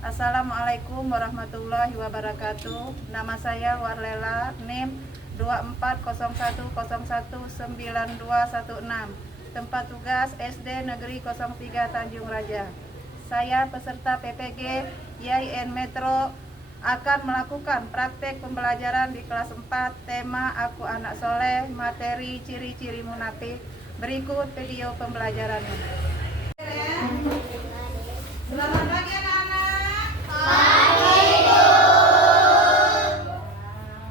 Assalamualaikum warahmatullahi wabarakatuh. Nama saya Warlela, NIM 2401019216. Tempat tugas SD Negeri 03 Tanjung Raja. Saya peserta PPG YIN Metro akan melakukan praktek pembelajaran di kelas 4, tema Aku Anak Soleh, materi ciri-ciri munafik. Berikut video pembelajarannya. Selamat pagi anak-anak. Pagi Bu.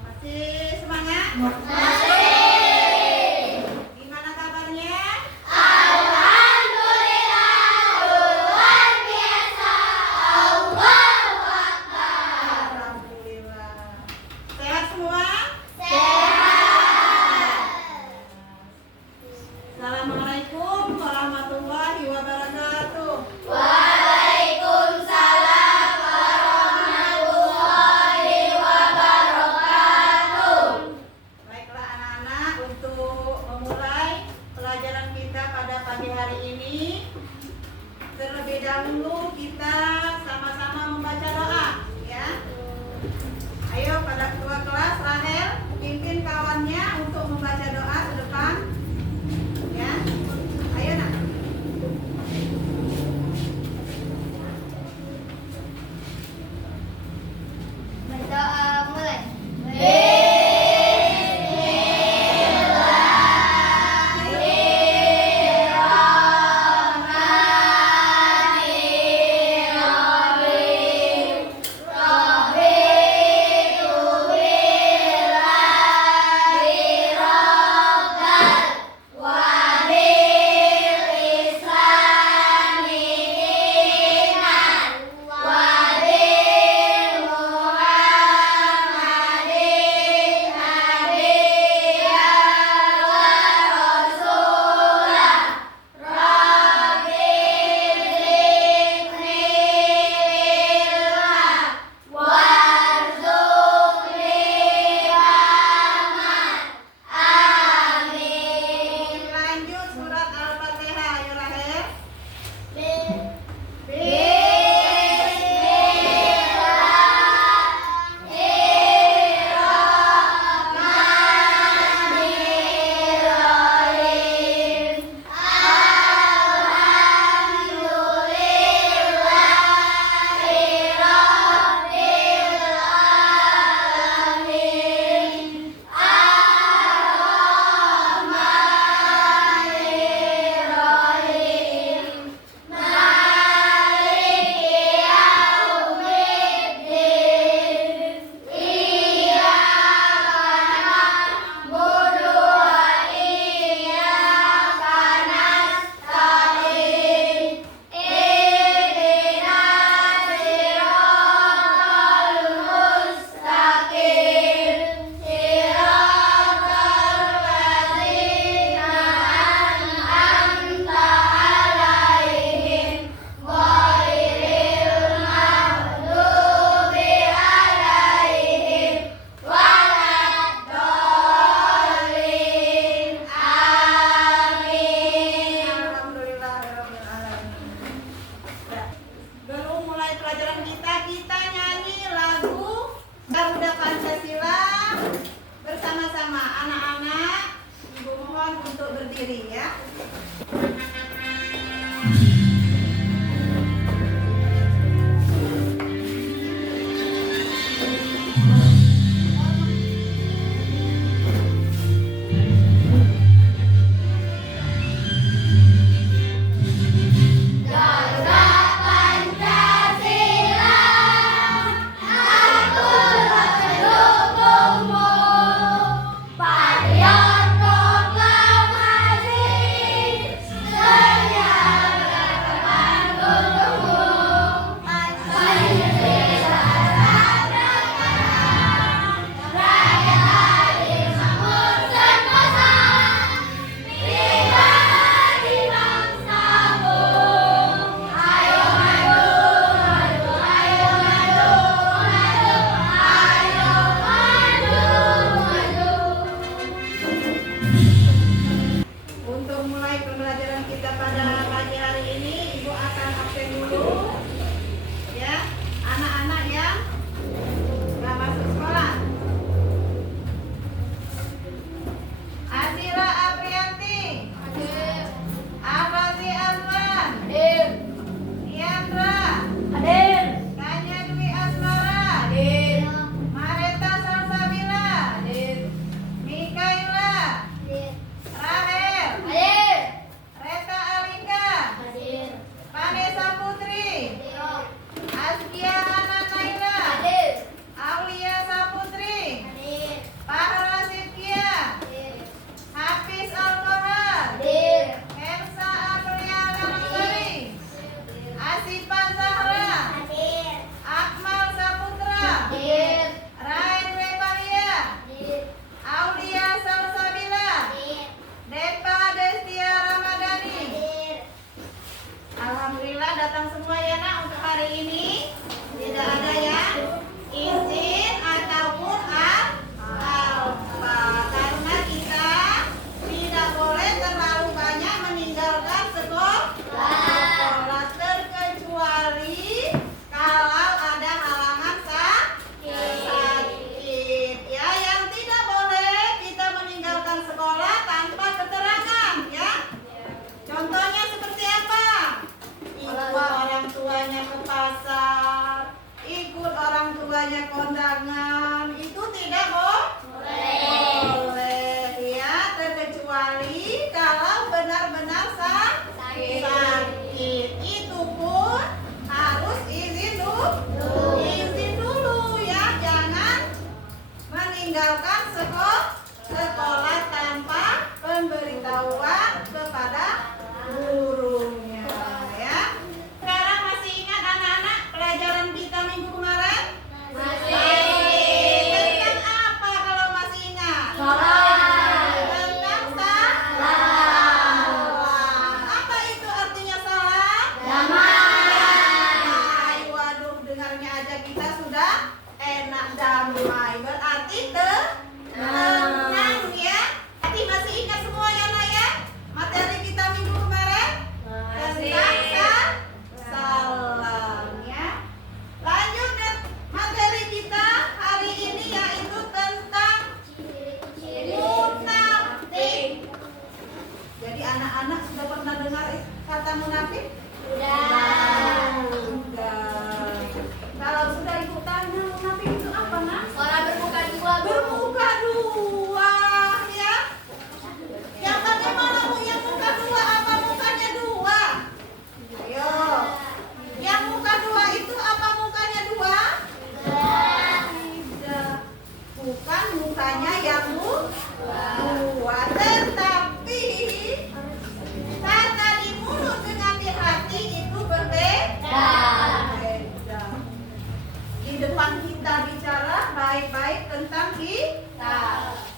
Masih semangat? Masih. Gimana kabarnya? Alhamdulillah luar biasa. Allahu Akbar. Alhamdulillah. Sehat semua? Sehat. Assalamualaikum warahmatullahi wabarakatuh. Waalaikumsalam warahmatullahi wabarakatuh. Baiklah anak-anak, untuk memulai pelajaran kita pada pagi hari ini, terlebih dahulu kita sama-sama membaca doa, ya. Ayo pada ketua kelas Rahel, pimpin kawannya untuk membaca doa ke depan, ya. Ayo nak. Berdoa mulai. Lanjut surat Al-Fatihah, ayo Rahel. Alhamdulillahirrahmanirrahim. Ya. Sebelum mulai pelajaran kita nyanyi lagu Garuda Pancasila bersama-sama. Anak-anak, Ibu mohon untuk berdiri, ya. Garuda Pancasila, aku pendukungmu. Patriot proklamasi, tuanya kondangan itu tidak boleh ya, terkecuali kalau benar-benar sakit. Itu pun harus izin dulu ya, jangan meninggalkan sekolah tanpa pemberitahuan kepada gurunya ya. Sekarang masih ingat anak-anak pelajaran kita minggu kemarin? Tentang apa kalau masih ingat? Tentang salah. Apa itu artinya salah? Damai. Waduh, dengarnya aja kita sudah enak, damai. Berarti tenang ya. Nanti masih ingat semua ya nak ya? Materi kita minggu kemarin? Tentang salam ya. Lanjut dan materi kita hari ini yaitu tentang munafik. Jadi anak-anak sudah pernah dengar kata munafik? Sudah. Kalau sudah ibu tanya munafik itu apa nak? Orang bermuka dua, Bu. Bermuka dua ya. Yang bagaimana Bu yang muka dua? Apa mukanya dua? Ayo. Yang muka dua itu apa mukanya dua? Tidak. Bukan mukanya yang dua, tetapi tata di mulut dengan di hati itu berbeda. Di depan kita bicara baik-baik tentang kita,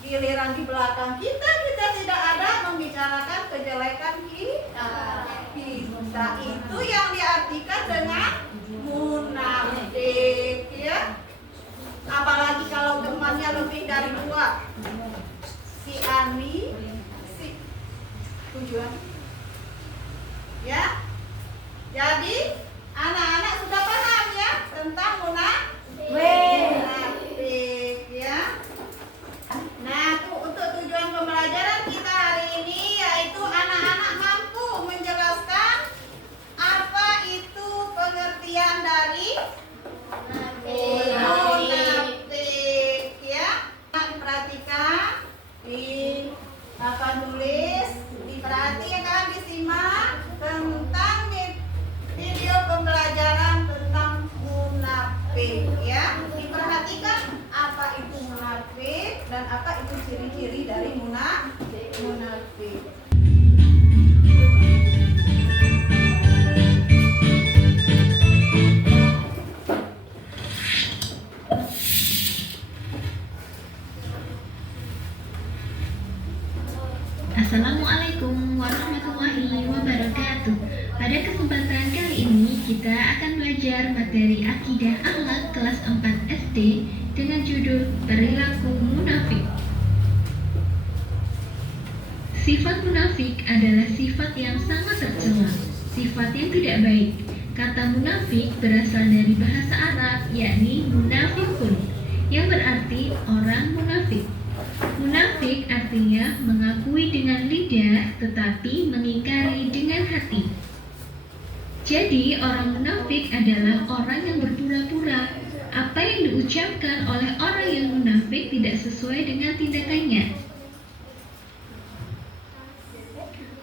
giliran di belakang kita tidak ada membicarakan kejelekan kita. Itu yang diartikan dengan munafik ya. Apalagi kalau temannya lebih dari dua, si Ani, si tujuan ya. Jadi anak-anak sudah paham ya tentang munafik ya. Nah, untuk tujuan pembelajaran kita hari ini yaitu anak-anak mampu menjelaskan apa itu pengertian dari munafik ya. Perhatikan di papan tulis, diperhatikan, disimak tentang video pembelajaran tentang munafik ya. Diperhatikan apa itu munafik dan apa itu ciri-ciri dari munafik. Assalamualaikum warahmatullahi wabarakatuh. Pada kesempatan kali ini kita akan belajar materi akidah akhlak kelas 4 SD dengan judul perilaku munafik. Sifat munafik adalah sifat yang sangat tercela, sifat yang tidak baik. Kata munafik berasal dari bahasa Arab, yakni munafikun, yang berarti orang munafik. Munafik artinya mengakui dengan lidah tetapi mengingkari dengan hati. Jadi orang munafik adalah orang yang berpura-pura. Apa yang diucapkan oleh orang yang munafik tidak sesuai dengan tindakannya.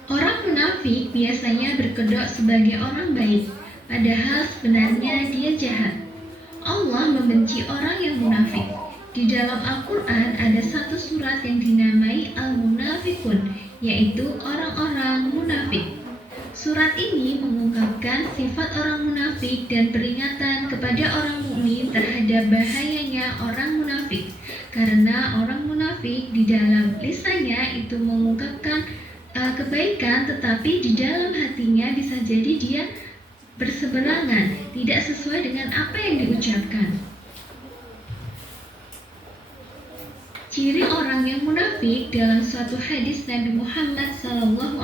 Orang munafik biasanya berkedok sebagai orang baik, padahal sebenarnya dia jahat. Allah membenci orang yang munafik. Di dalam Al-Quran ada satu surat yang dinamai Al-Munafikun, yaitu orang-orang munafik. Surat ini mengungkapkan sifat orang munafik dan peringatan kepada orang mukmin terhadap bahayanya orang munafik. Karena orang munafik di dalam lisannya itu mengungkapkan kebaikan, tetapi di dalam hatinya bisa jadi dia berseberangan, tidak sesuai dengan apa yang diucapkan. Ciri orang yang munafik dalam suatu hadis Nabi Muhammad SAW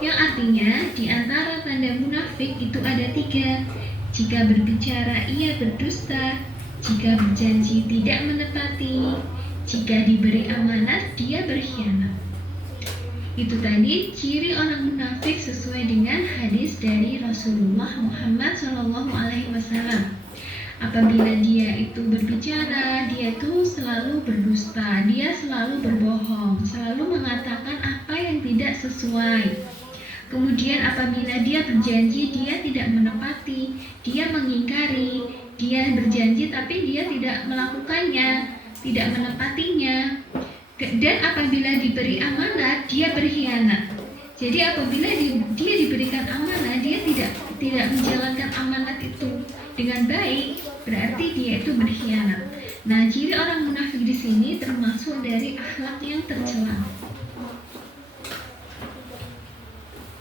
yang artinya di antara tanda munafik itu ada 3. Jika berbicara ia berdusta, jika berjanji tidak menepati, jika diberi amanat dia berkhianat. Itu tadi ciri orang munafik sesuai dengan hadis dari Rasulullah Muhammad SAW. Apabila dia itu berbicara, dia itu selalu berdusta, dia selalu berbohong, selalu mengatakan apa yang tidak sesuai. Kemudian apabila dia berjanji, dia tidak menepati, dia mengingkari, dia berjanji tapi dia tidak melakukannya, tidak menepatinya. Dan apabila diberi amanat, dia berkhianat. Jadi apabila dia diberikan amanah, dia tidak menjalankan amanat itu dengan baik, berarti dia itu berkhianat. Nah, ciri orang munafik di sini termasuk dari akhlak yang tercela.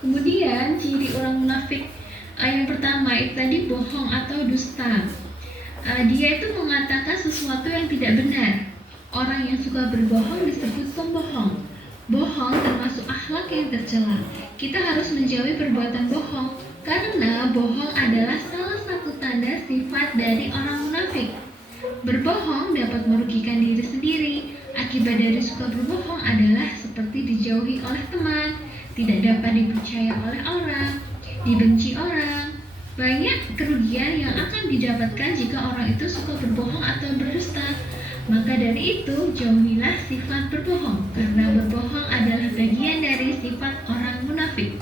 Kemudian ciri orang munafik yang pertama itu tadi bohong atau dusta. Dia itu mengatakan sesuatu yang tidak benar. Orang yang suka berbohong disebut pembohong. Bohong termasuk akhlak yang tercela. Kita harus menjauhi perbuatan bohong karena bohong adalah salah satu tanda sifat dari orang munafik. Berbohong dapat merugikan diri sendiri. Akibat dari suka berbohong adalah seperti dijauhi oleh teman, tidak dapat dipercaya oleh orang, dibenci orang. Banyak kerugian yang akan didapatkan jika orang itu suka berbohong atau berdusta. Maka dari itu, jauhilah sifat berbohong, karena berbohong adalah bagian dari sifat orang munafik.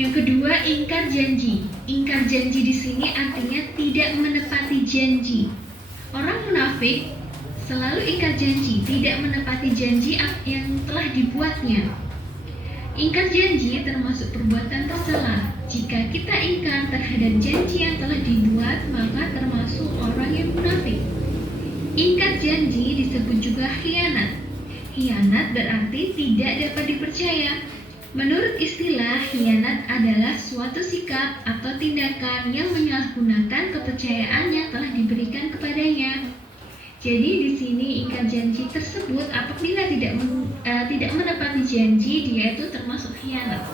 Yang kedua, ingkar janji. Ingkar janji di sini artinya tidak menepati janji. Orang munafik selalu ingkar janji, tidak menepati janji yang telah dibuatnya. Ingkar janji termasuk perbuatan tercela. Jika kita ingkar terhadap janji yang telah dibuat, maka termasuk orang yang munafik. Ingkar janji disebut juga khianat. Khianat berarti tidak dapat dipercaya. Menurut istilah, khianat adalah suatu sikap atau tindakan yang menyalahgunakan kepercayaan yang telah diberikan kepadanya. Jadi di sini ingkar janji tersebut apabila tidak menepati janji, dia itu termasuk khianat.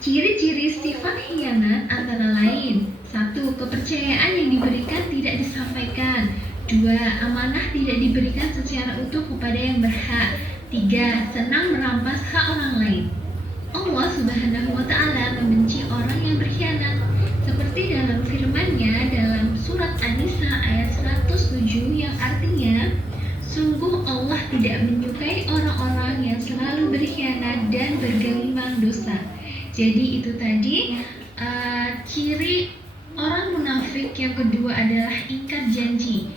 Ciri-ciri sifat khianat antara lain: 1. Kepercayaan yang diberikan tidak disampaikan. 2. Amanah tidak diberikan secara utuh kepada yang berhak. 3. Senang merampas hak orang lain. Allah Subhanahu wa Ta'ala membenci orang yang berkhianat, seperti dalam firman-Nya dalam surat An-Nisa ayat 107 yang artinya, sungguh Allah tidak menyukai orang-orang yang selalu berkhianat dan bergelimang dosa. Jadi itu tadi ciri orang munafik yang kedua adalah ingkar janji.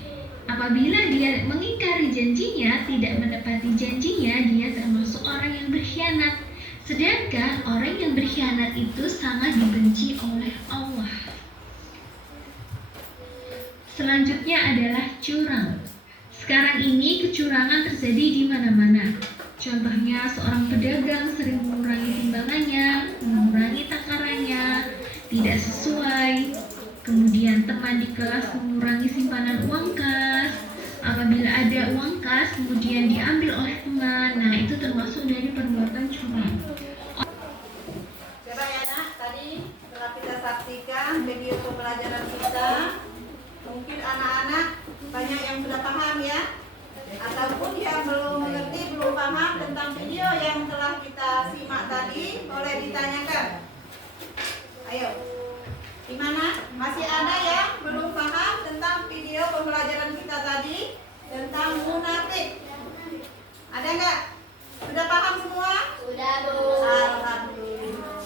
Apabila dia mengingkari janjinya, tidak menepati janjinya, dia termasuk orang yang berkhianat. Sedangkan orang yang berkhianat itu sangat dibenci oleh Allah. Selanjutnya adalah curang. Sekarang ini kecurangan terjadi di mana-mana. Contohnya seorang pedagang sering mengurangi timbangannya, mengurangi takarannya, tidak sesuai. Kemudian teman di kelas mengurangi simpanan uang kas. Apabila ada uang kas kemudian diambil oleh teman, nah itu termasuk dari perbuatan curang. Coba ya nak, tadi telah kita saksikan video pembelajaran kita. Mungkin anak-anak banyak yang sudah paham ya, ataupun yang belum mengerti, belum paham tentang video yang telah kita simak tadi, boleh ditanyakan. Ayo, di mana? Masih ada yang belum paham tentang video pembelajaran kita tadi tentang munafik? Ada nggak? Sudah paham semua? Sudah, Bu. Alhamdulillah.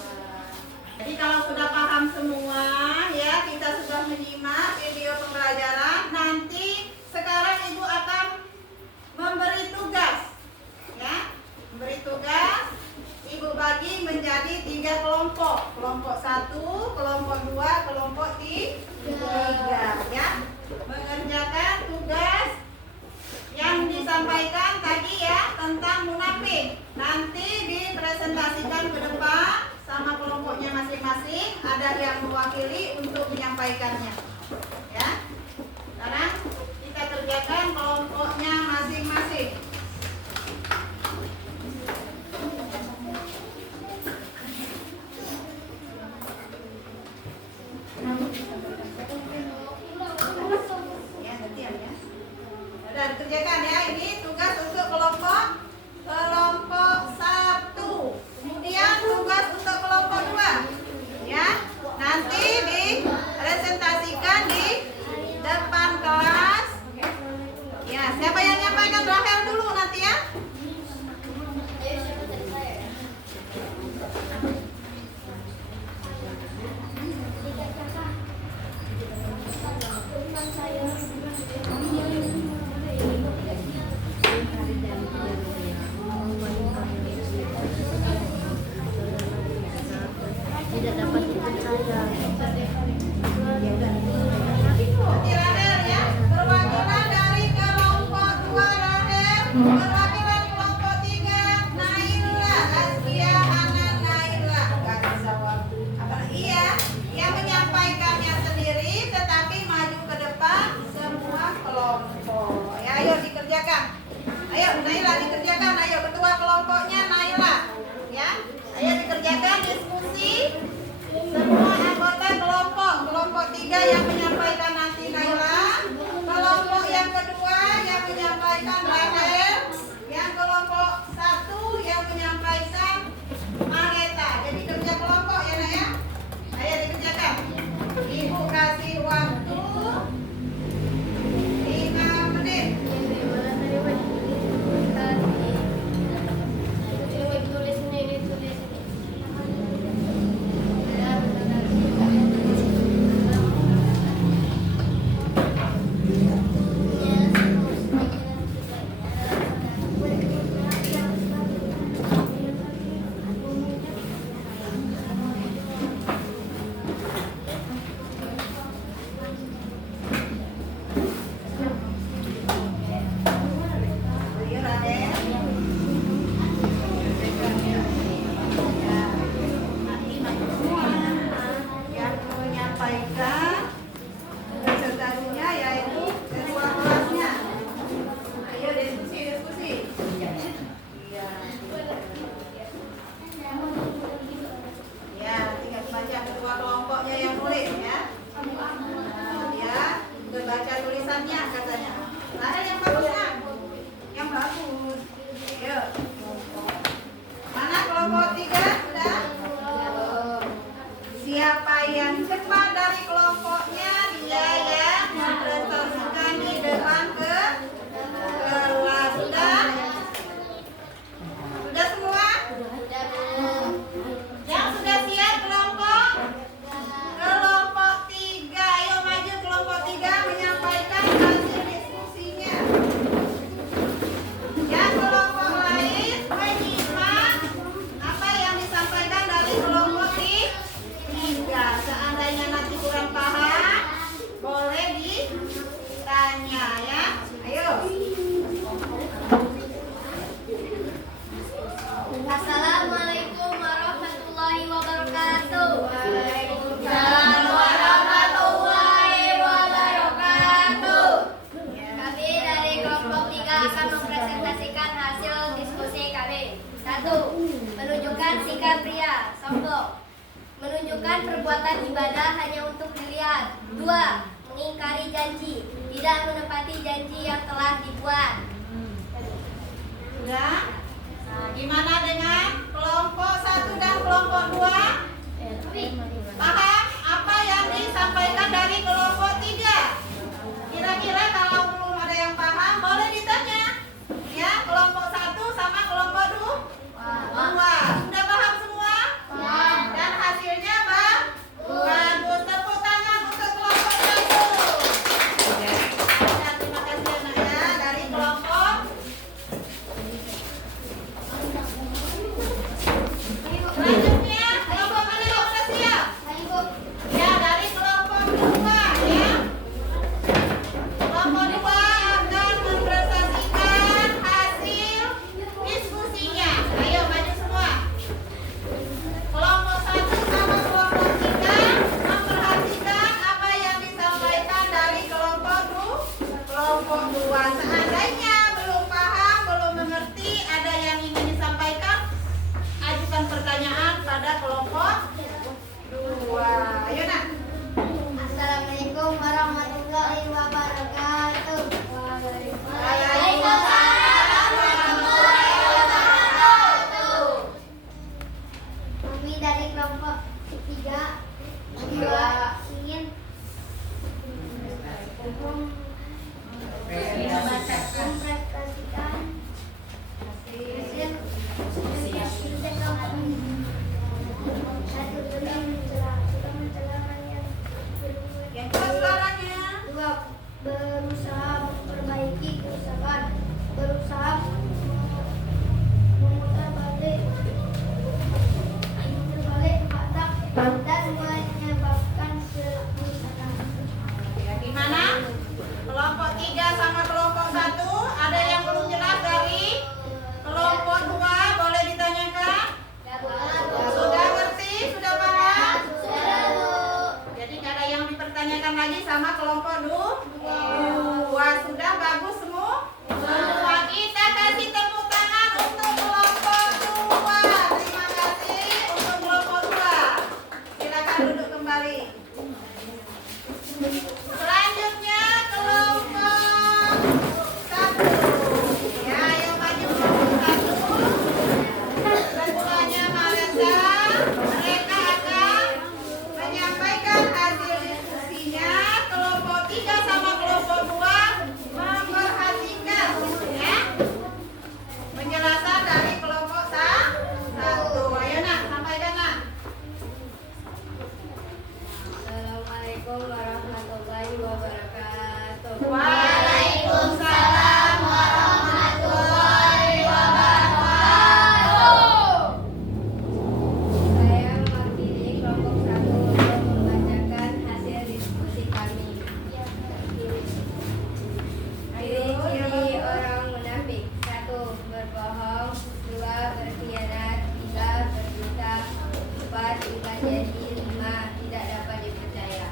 Jadi kalau sudah paham semua ya, kita sudah menyimak video pembelajaran. Nanti sekarang Ibu akan memberi tugas, ya, memberi tugas. Ibu bagi menjadi 3 kelompok. Kelompok 1, kelompok 2, kelompok 3, ya. Mengerjakan tugas yang disampaikan tadi ya tentang munafik. Nanti dipresentasikan ke depan sama kelompoknya masing-masing. Ada yang mewakili untuk menyampaikannya, ya. Sekarang kita kerjakan kelompoknya masing-masing. Ya, gantian ya. Udah dikerjakan ya, ini tugas untuk kelompok 1. Kemudian tugas untuk kelompok 2. Ya. Nanti di Tidak dapat dipercaya. Rahel ya, perwakilan dari kelompok 2 Rahel, perwakilan kelompok 3 Naila, Askia, Hanan, Naila. Gak bisa waktu. Iya, yang menyampaikannya sendiri, tetapi maju ke depan semua kelompok. Ya, ayo dikerjakan. Ayo Naila dikerjakan. Ayo ketua kelompoknya Naila. Ya, ayo dikerjakan diskusi. Semua anggota kelompok 3 yang menyampaikan nanti Naila, kelompok yang kedua yang menyampaikan Rahel, yang kelompok 1 yang menyampaikan Mareta. Jadi kerja kelompok ya Nak ya. Ayo dikerjakan. Ibu kasih waktu 5 menit. Ayo Rahel. Yang menyampaikan pesertanya yaitu ketua kelasnya. Ayo diskusi. Ya, tinggal baca ketua kelompoknya yang nulis ya. Ya, baca tulisannya katanya. Ada yang bagus kan? Yang bagus. Ayo. Mana kelompok 3? Sudah? Siapa yang cepat dari kelompoknya dia yang mempresentasikan di depan ke kelas. Sudah semua? Yang sudah siap kelompok 3. Ayo maju kelompok 3 menyampaikan hasil diskusinya. Yang kelompok lain menyimak apa yang disampaikan dari kelompok 3. Seandainya nanti kurang paham, boleh ditanya ya. Ayo. Assalamualaikum warahmatullahi wabarakatuh. Waalaikumsalam warahmatullahi wabarakatuh. Kami dari kelompok 3 akan mempresentasikan hasil diskusi kami. 1. Menunjukkan sikap pria, sombong. Menunjukkan perbuatan ibadah hanya untuk dilihat. 2. Mengingkari janji, tidak menepati janji yang telah dibuat. Sudah? Nah, gimana dengan kelompok 1 dan kelompok 2? Paham apa yang disampaikan dari kelompok 3? Kira-kira kalau belum ada yang paham, boleh ditanya. Ya, kelompok 1 sama kelompok 2. Sudah paham semua? Dan hasilnya bagus. Tepuk tangan untuk kelompok 1. Ya, terima kasih anak ya dari kelompok. Selanjutnya kelompok lagi sama kelompok dua. Sudah bagus semua? Kita kasih tepuk tangan untuk kelompok dua. Terima kasih untuk kelompok dua. Silakan duduk kembali. Selanjutnya kelompok satu. Ya, ayo maju kelompok satu. Ketuanya Maresa. Mereka akan menyampaikan hasil diskusinya. Kelompok 3 sama kelompok 2 memperhatikan ya. Penjelasan dari kelompok 1. Ayo nak, sampaikan nak. Assalamualaikum warahmatullahi wabarakatuh. Waalaikumsalam warahmatullahi wabarakatuh. Saya mewakili kelompok 1 untuk membacakan hasil diskusi kami. Ciri-ciri orang munafik: 1. Berbohong, 2. Berkhianat, 3. Berdusta, 4. Ingkar janji, 5. Tidak dapat dipercaya.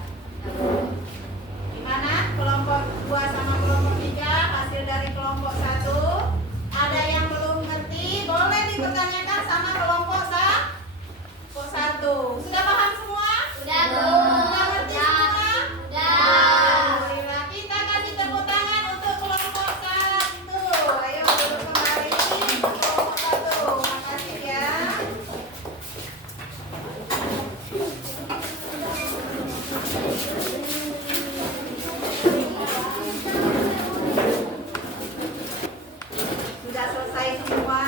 Gimana kelompok 2 sama kelompok 3 hasil dari kelompok 1? Ada yang belum ngerti? Boleh dipertanyakan sama kelompok 1. Sudah paham semua? Sudah, Bu. Sudah ngerti semua? Sudah. Alhamdulillah. Kita kasih tepuk tangan untuk kelompok 1. Ayo duduk kembali kelompok 1. Makasih ya. Sudah selesai semua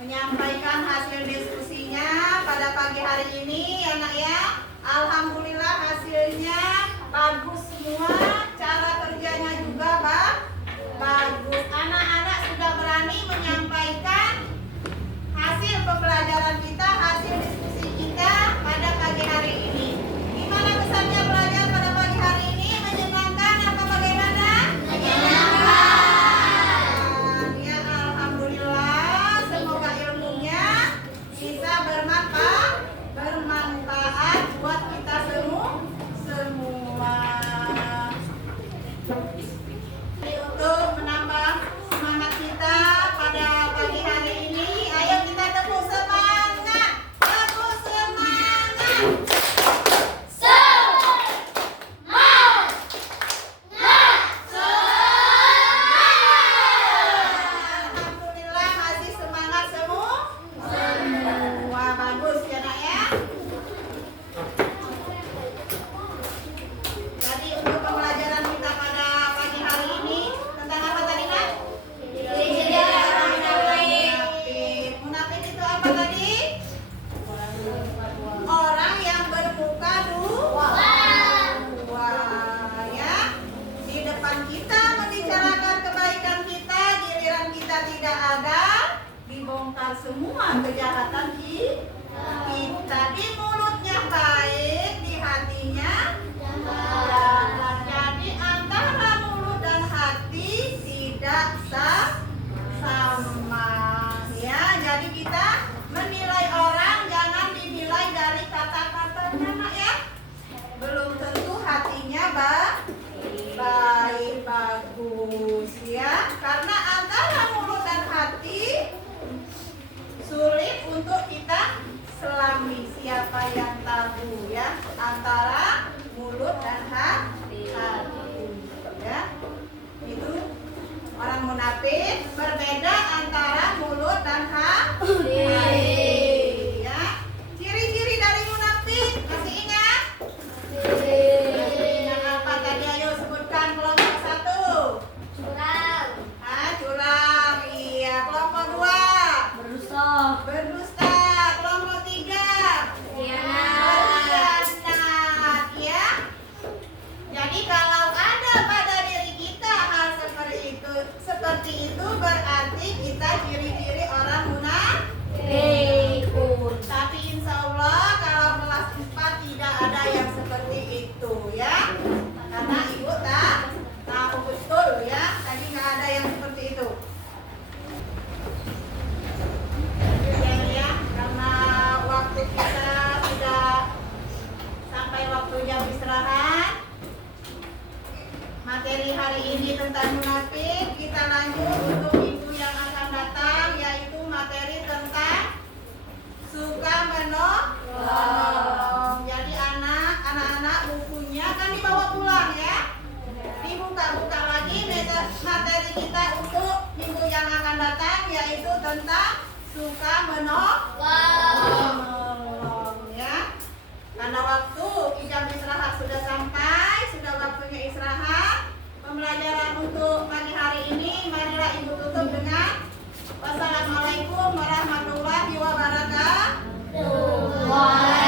menyampaikan hasil diskusinya pada pagi hari ini ya nak ya. Alhamdulillah hasilnya bagus semua. Cara kerjanya juga bagus. Anak-anak sudah berani menyampaikan hasil pembelajaran kita, hasil diskusi kita pada pagi hari ini. Gimana kesannya belajar pada pagi hari ini? Menyenangkan apa bagaimana? Menyenangkan. Ya alhamdulillah, semoga ilmunya bisa bermanfaat buat kita semua. Jadi untuk menambah semangat kita pada pagi hari ini, ayo kita tepuk semangat. Tepuk semangat. Alhamdulillah masih semangat semua. Wah bagus ya nak ya. Jadi untuk pembelajaran kita pada pagi hari ini tentang apa tadi nak? Ciri-ciri orang munafik. Munafik itu apa tadi? Orang yang bermuka dua ya. Di depan kita membicarakan kebaikan kita, giliran kita tidak ada, dibongkar semua kejahatan kita. Di mulutnya baik, di hatinya jahat. Jadi antara mulut dan hati tidak sama ya. Jadi kita menilai orang jangan dinilai dari kata-katanya nak ya. Belum tentu hatinya baik bagus ya. Karena antara mulut dan hati sulit untuk kita selami. Siapa yang tahu ya antara mulut dan hati ya. Itu orang munafik berbeda antara mulut dan hati ya. Ciri-ciri dari munafik masih ingat? Ingat apa tadi? Ayo sebutkan kelompok 1. Curang, Curang. Iya. Kelompok 2. Berdusta. Kelompok 3. khianat. Berkhianat ya. Jadi kalau ada pada diri kita hal seperti itu berarti kita ciri-ciri orang munafik. dan munafik. Kita lanjut untuk minggu yang akan datang, yaitu materi tentang suka menolong. Jadi anak-anak bukunya kan dibawa pulang ya. Dibuka-buka lagi materi kita untuk minggu yang akan datang, yaitu tentang suka menolong ya. Karena waktu jam istirahat sudah sampai, sudah waktunya istirahat. Pembelajaran untuk pagi hari ini, marilah Ibu tutup dengan wassalamualaikum warahmatullahi wabarakatuh.